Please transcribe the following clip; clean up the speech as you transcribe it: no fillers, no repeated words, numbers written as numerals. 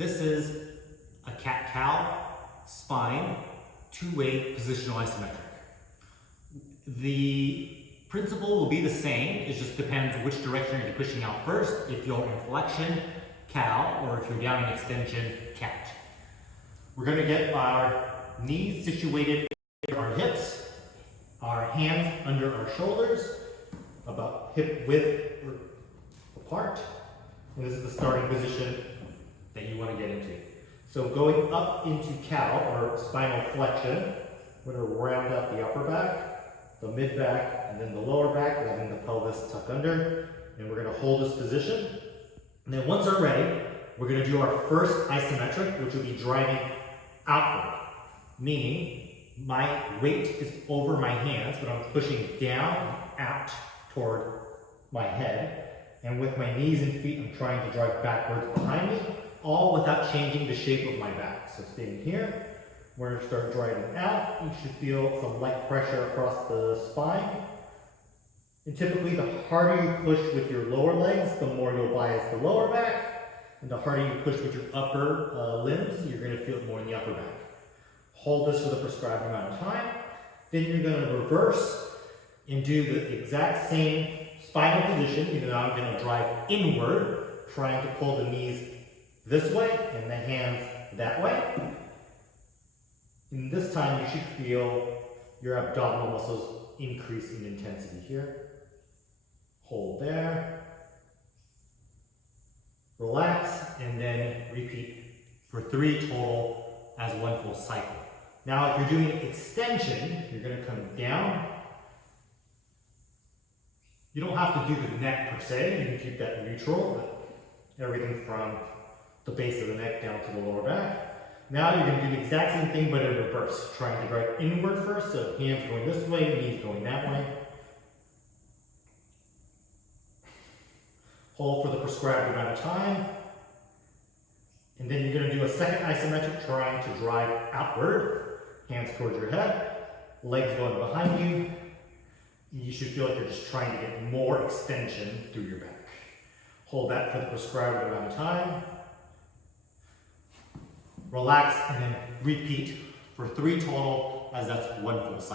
This is a cat-cow spine, two-way positional isometric. The principle will be the same, it just depends which direction you're pushing out first, if you're in flexion, cow, or if you're down in extension, cat. We're going to get our knees situated in our hips, our hands under our shoulders, about hip width apart, and this is the starting position that you want to get into. So going up into cow, or spinal flexion, we're going to round out the upper back, the mid back, and then the lower back, letting the pelvis tuck under, and we're going to hold this position. And then once we're ready, we're going to do our first isometric, which will be driving outward, meaning my weight is over my hands, but I'm pushing down, out toward my head, and with my knees and feet, I'm trying to drive backwards behind me, all without changing the shape of my back. So staying here, we're going to start driving out. You should feel some light pressure across the spine. And typically, the harder you push with your lower legs, the more you'll bias the lower back. And the harder you push with your upper limbs, you're going to feel it more in the upper back. Hold this for the prescribed amount of time. Then you're going to reverse and do the exact same spinal position, even though I'm going to drive inward, trying to pull the knees this way and the hands that way. And this time you should feel your abdominal muscles increase in intensity here. Hold there. Relax, and then repeat for 3 total as 1 full cycle. Now, if you're doing extension, you're going to come down. You don't have to do the neck per se, you can keep that neutral, but everything from the base of the neck down to the lower back. Now you're going to do the exact same thing, but in reverse, trying to drive inward first, so hands going this way, knees going that way. Hold for the prescribed amount of time. And then you're going to do a second isometric, trying to drive outward, hands towards your head, legs going behind you. You should feel like you're just trying to get more extension through your back. Hold that for the prescribed amount of time. Relax and then repeat for 3 total, as that's 1 full cycle.